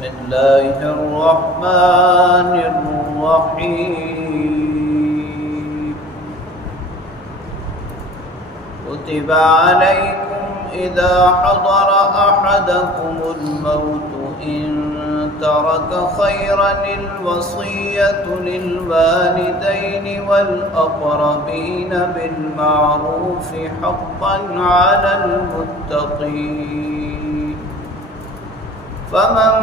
بسم الله الرحمن الرحيم كتب عليكم إذا حضر أحدكم الموت إن ترك خيرا الوصية للوالدين والأقربين بالمعروف حقا على المتقين فمن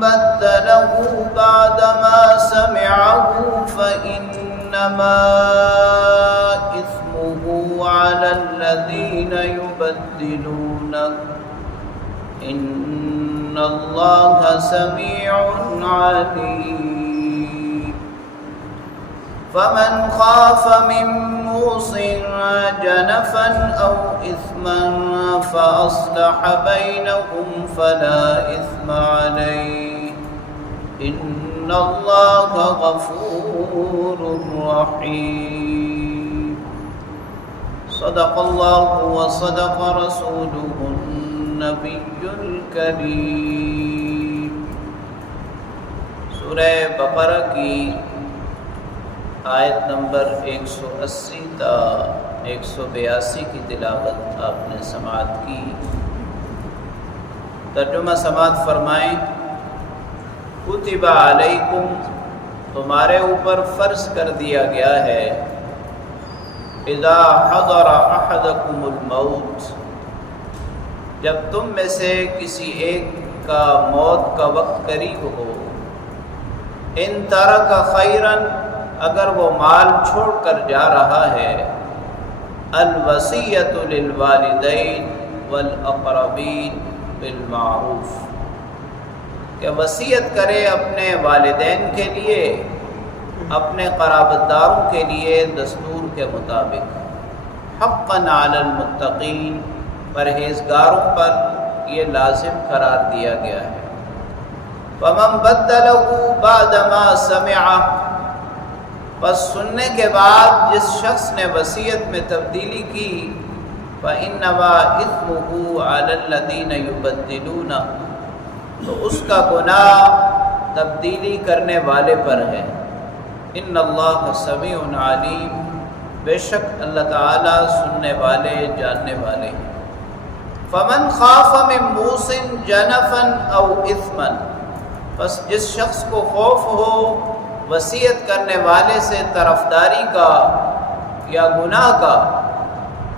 بدله بعدما سمعه فإنما إثمه على الذين يبدلونه إن الله سميع عليم فمن خاف من موص جنفا أو إثما فأصلح بينهم فلا إثم عليه إن الله غفور رحيم صدق الله وصدق رسوله النبي الكريم سورہ بقرہ کی آیت نمبر 180 تا 182 کی تلاوت آپ نے سماعت کی۔ ترجمہ سماعت فرمائیں۔ کتب علیکم، تمہارے اوپر فرض کر دیا گیا ہے، اذا حضر احدکم الموت، جب تم میں سے کسی ایک کا موت کا وقت قریب ہو، ان ترک خیرا، اگر وہ مال چھوڑ کر جا رہا ہے، الوصیۃ للوالدین والاقربین بالمعروف، کہ وصیت کرے اپنے والدین کے لیے، اپنے قرابت داروں کے لیے دستور کے مطابق، حقا علی المتقین، پرہیزگاروں پر یہ لازم قرار دیا گیا ہے۔ فمن بدلہ بعد ما سمعہ، پس سننے کے بعد جس شخص نے وصیت میں تبدیلی کی، فإنما إثمه علی الذین یبدلون، تو اس کا گناہ تبدیلی کرنے والے پر ہے۔ ان اللہ سمیع علیم، بے شک اللہ تعالیٰ سننے والے جاننے والے ہیں۔ فمن خاف من موص جنفا او اثما، پس جس شخص کو خوف ہو وصیت کرنے والے سے طرفداری کا یا گناہ کا،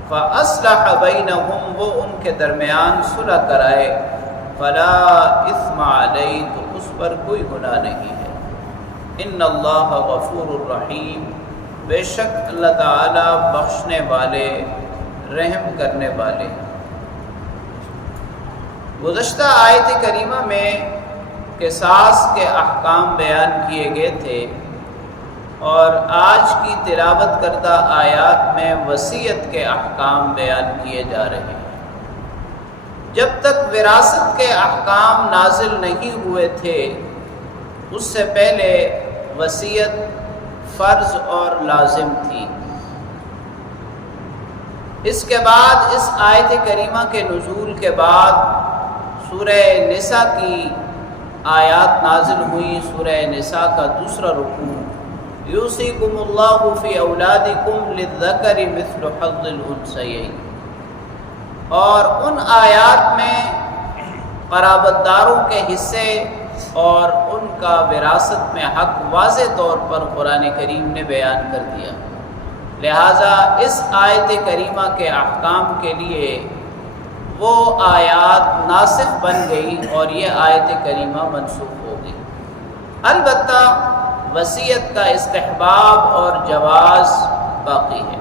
فاصلح بینہم، وہ ان کے درمیان صلح کرائے، فلا اثم علیہ، تو اس پر کوئی گناہ نہیں ہے۔ ان اللہ غفور الرحیم، بے شک اللہ تعالی بخشنے والے رحم کرنے والے۔ گزشتہ آیت کریمہ میں قصاص کے احکام بیان کیے گئے تھے، اور آج کی تلاوت کردہ آیات میں وصیت کے احکام بیان کیے جا رہے ہیں۔ جب تک وراثت کے احکام نازل نہیں ہوئے تھے، اس سے پہلے وصیت فرض اور لازم تھی۔ اس کے بعد اس آیت کریمہ کے نزول کے بعد سورہ نساء کی آیات نازل ہوئی۔ سورہ نساء کا دوسرا رکوع، یوصیکم اللہ فی اولادکم للذکر مثل حظ الانثیین، اور ان آیات میں قرابت داروں کے حصے اور ان کا وراثت میں حق واضح طور پر قرآن کریم نے بیان کر دیا، لہٰذا اس آیت کریمہ کے احکام کے لیے وہ آیات ناسخ بن گئی اور یہ آیت کریمہ منسوخ ہو گئی۔ البتہ وصیت کا استحباب اور جواز باقی ہے۔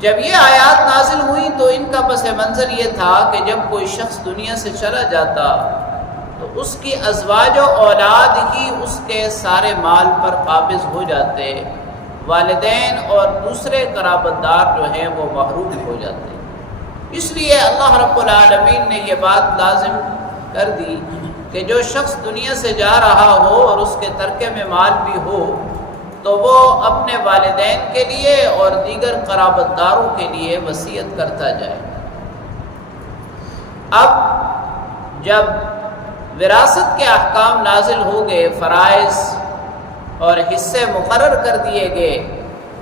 جب یہ آیات نازل ہوئی تو ان کا پس منظر یہ تھا کہ جب کوئی شخص دنیا سے چلا جاتا تو اس کی ازواج و اولاد ہی اس کے سارے مال پر قابض ہو جاتے، والدین اور دوسرے قرابت دار جو ہیں وہ محروم ہو جاتے۔ اس لیے اللہ رب العالمین نے یہ بات لازم کر دی کہ جو شخص دنیا سے جا رہا ہو اور اس کے ترکے میں مال بھی ہو تو وہ اپنے والدین کے لیے اور دیگر قرابت داروں کے لیے وصیت کرتا جائے۔ اب جب وراثت کے احکام نازل ہو گئے، فرائض اور حصے مقرر کر دیے گئے،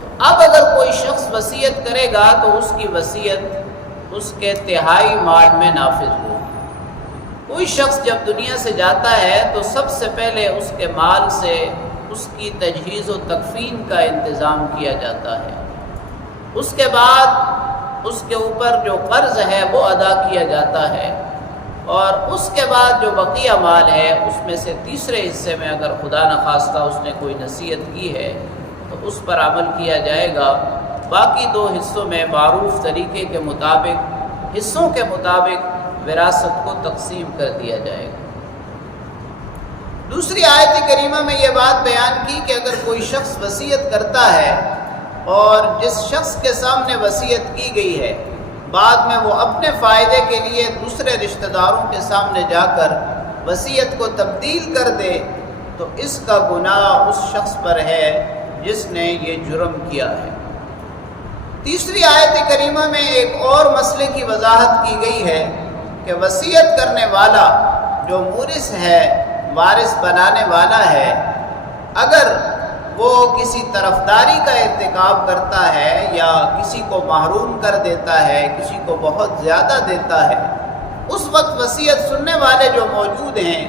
تو اب اگر کوئی شخص وصیت کرے گا تو اس کی وصیت اس کے تہائی مال میں نافذ ہوگی۔ کوئی شخص جب دنیا سے جاتا ہے تو سب سے پہلے اس کے مال سے اس کی تجہیز و تکفین کا انتظام کیا جاتا ہے، اس کے بعد اس کے اوپر جو قرض ہے وہ ادا کیا جاتا ہے، اور اس کے بعد جو بقیہ مال ہے اس میں سے تیسرے حصے میں اگر خدا نخواستہ اس نے کوئی نصیحت کی ہے تو اس پر عمل کیا جائے گا۔ باقی دو حصوں میں معروف طریقے کے مطابق حصوں کے مطابق وراثت کو تقسیم کر دیا جائے گا۔ دوسری آیت کریمہ میں یہ بات بیان کی کہ اگر کوئی شخص وصیت کرتا ہے اور جس شخص کے سامنے وصیت کی گئی ہے بعد میں وہ اپنے فائدے کے لیے دوسرے رشتہ داروں کے سامنے جا کر وصیت کو تبدیل کر دے تو اس کا گناہ اس شخص پر ہے جس نے یہ جرم کیا ہے۔ تیسری آیت کریمہ میں ایک اور مسئلے کی وضاحت کی گئی ہے کہ وصیت کرنے والا جو مورث ہے، وارث بنانے والا ہے، اگر وہ کسی طرفداری کا ارتکاب کرتا ہے یا کسی کو محروم کر دیتا ہے، کسی کو بہت زیادہ دیتا ہے، اس وقت وصیت سننے والے جو موجود ہیں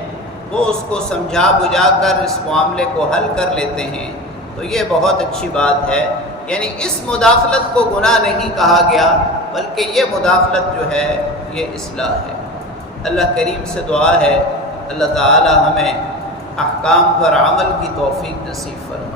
وہ اس کو سمجھا بجھا کر اس معاملے کو حل کر لیتے ہیں، تو یہ بہت اچھی بات ہے۔ یعنی اس مداخلت کو گناہ نہیں کہا گیا، بلکہ یہ مداخلت جو ہے یہ اصلاح ہے۔ اللہ کریم سے دعا ہے اللہ تعالی ہمیں احکام پر عمل کی توفیق نصیب فرمائے۔